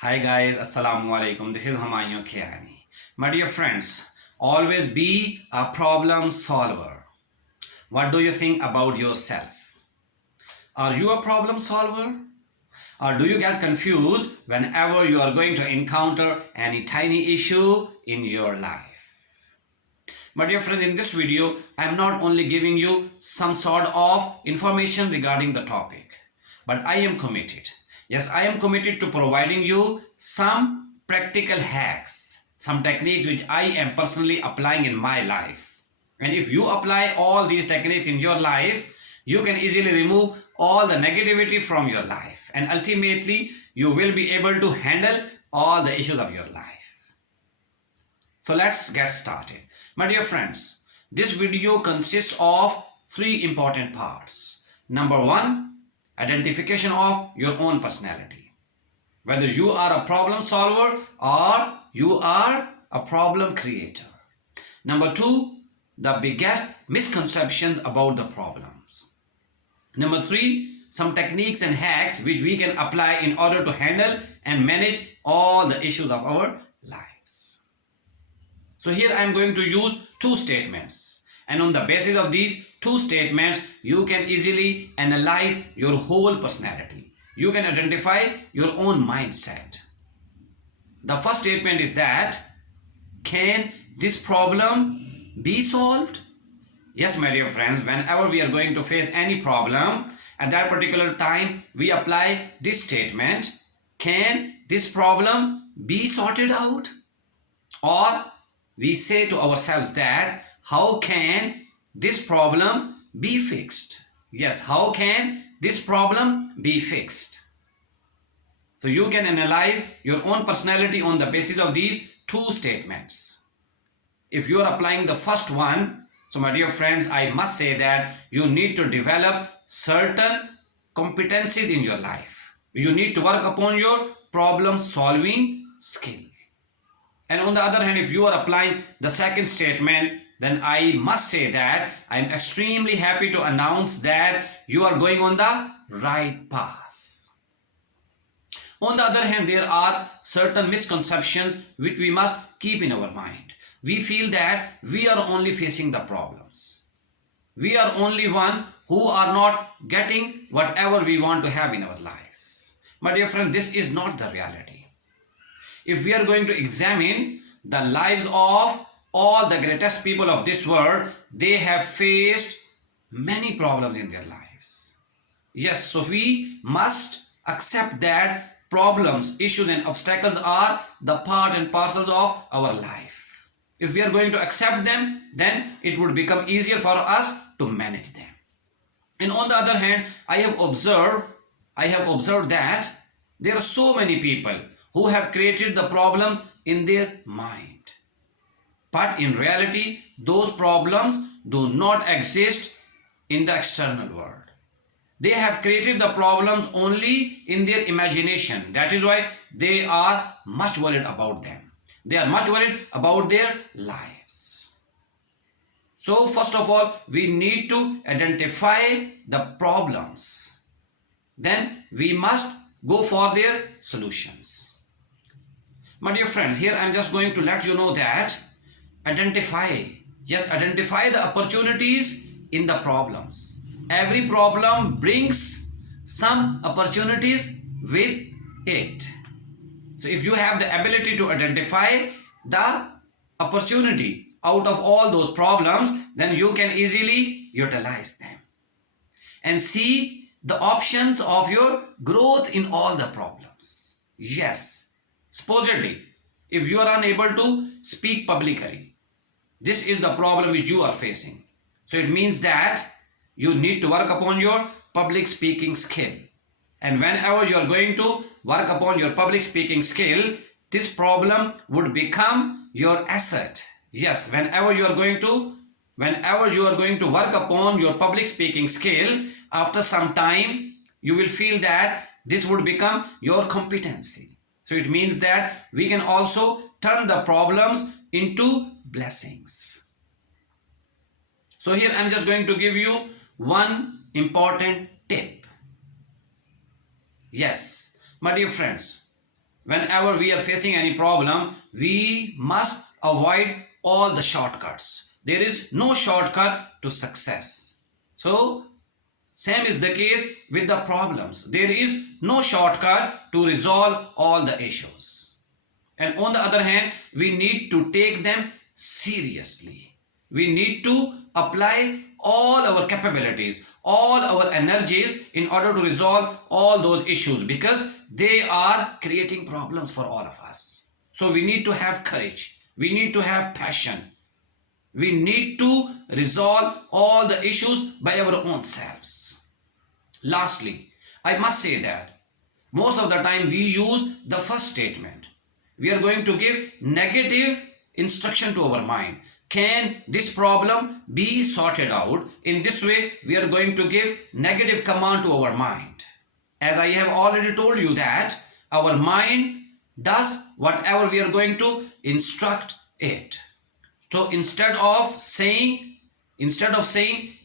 Hi guys, Assalamu alaikum. This is Humayun Khiani. My dear friends, always be a problem solver. What do you think about yourself? Are you a problem solver? Or do you get confused whenever you are going to encounter any tiny issue in your life? My dear friends, in this video, I am not only giving you some sort of information regarding the topic, but I am committed. Yes, I am committed to providing you some practical hacks, some techniques which I am personally applying in my life. And if you apply all these techniques in your life, you can easily remove all the negativity from your life. And ultimately, you will be able to handle all the issues of your life. So let's get started. My dear friends, this video consists of three important parts. Number one, identification of your own personality. Whether you are a problem solver or you are a problem creator. Number two, the biggest misconceptions about the problems. Number three, some techniques and hacks which we can apply in order to handle and manage all the issues of our lives. So here I am going to use two statements, and on the basis of these two statements you can easily analyze your whole personality. You can identify your own mindset. The first statement is that, can this problem be solved? Yes, my dear friends, whenever we are going to face any problem, at that particular time we apply this statement, can this problem be sorted out? Or we say to ourselves that, how can this problem be fixed? Yes, how can this problem be fixed? So you can analyze your own personality on the basis of these two statements. If you are applying the first one, so my dear friends, I must say that you need to develop certain competencies in your life. You need to work upon your problem solving skills. And on the other hand, if you are applying the second statement, then I must say that I am extremely happy to announce that you are going on the right path. On the other hand, there are certain misconceptions which we must keep in our mind. We feel that we are only facing the problems. We are only one who are not getting whatever we want to have in our lives. My dear friend, this is not the reality. If we are going to examine the lives of all the greatest people of this world, they have faced many problems in their lives. Yes, so we must accept that problems, issues and obstacles are the part and parcels of our life. If we are going to accept them, then it would become easier for us to manage them. And on the other hand, I have observed that there are so many people who have created the problems in their mind. But in reality, those problems do not exist in the external world. They have created the problems only in their imagination. That is why they are much worried about them. They are much worried about their lives. So first of all, we need to identify the problems. Then we must go for their solutions. My dear friends, here I am just going to let you know that identify the opportunities in the problems. Every problem brings some opportunities with it. So if you have the ability to identify the opportunity out of all those problems, then you can easily utilize them and see the options of your growth in all the problems. Yes. Supposedly, if you are unable to speak publicly, this is the problem which you are facing. So it means that you need to work upon your public speaking skill. And whenever you are going to work upon your public speaking skill, this problem would become your asset. Yes, whenever you are going to work upon your public speaking skill, after some time, you will feel that this would become your competency. So it means that we can also turn the problems into blessings. So here I'm just going to give you one important tip. Yes, my dear friends, whenever we are facing any problem, we must avoid all the shortcuts. There is no shortcut to success. So, same is the case with the problems. There is no shortcut to resolve all the issues. And on the other hand, we need to take them seriously. We need to apply all our capabilities, all our energies in order to resolve all those issues, because they are creating problems for all of us. So we need to have courage. We need to have passion. We need to resolve all the issues by our own selves. Lastly, I must say that most of the time we use the first statement. We are going to give negative instruction to our mind. Can this problem be sorted out? In this way, we are going to give negative command to our mind. As I have already told you that our mind does whatever we are going to instruct it. So instead of saying,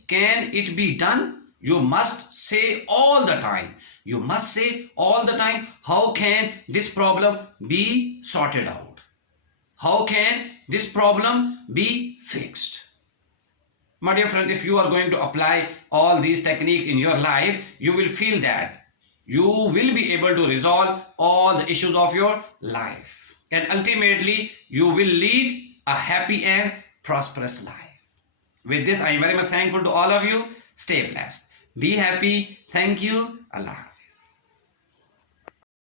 can it be done? You must say all the time. You must say all the time, how can this problem be sorted out? How can this problem be fixed? My dear friend, if you are going to apply all these techniques in your life, you will feel that you will be able to resolve all the issues of your life. And ultimately, you will lead a happy and prosperous life. With this, I am very much thankful to all of you. Stay blessed. Be happy. Thank you. Allah.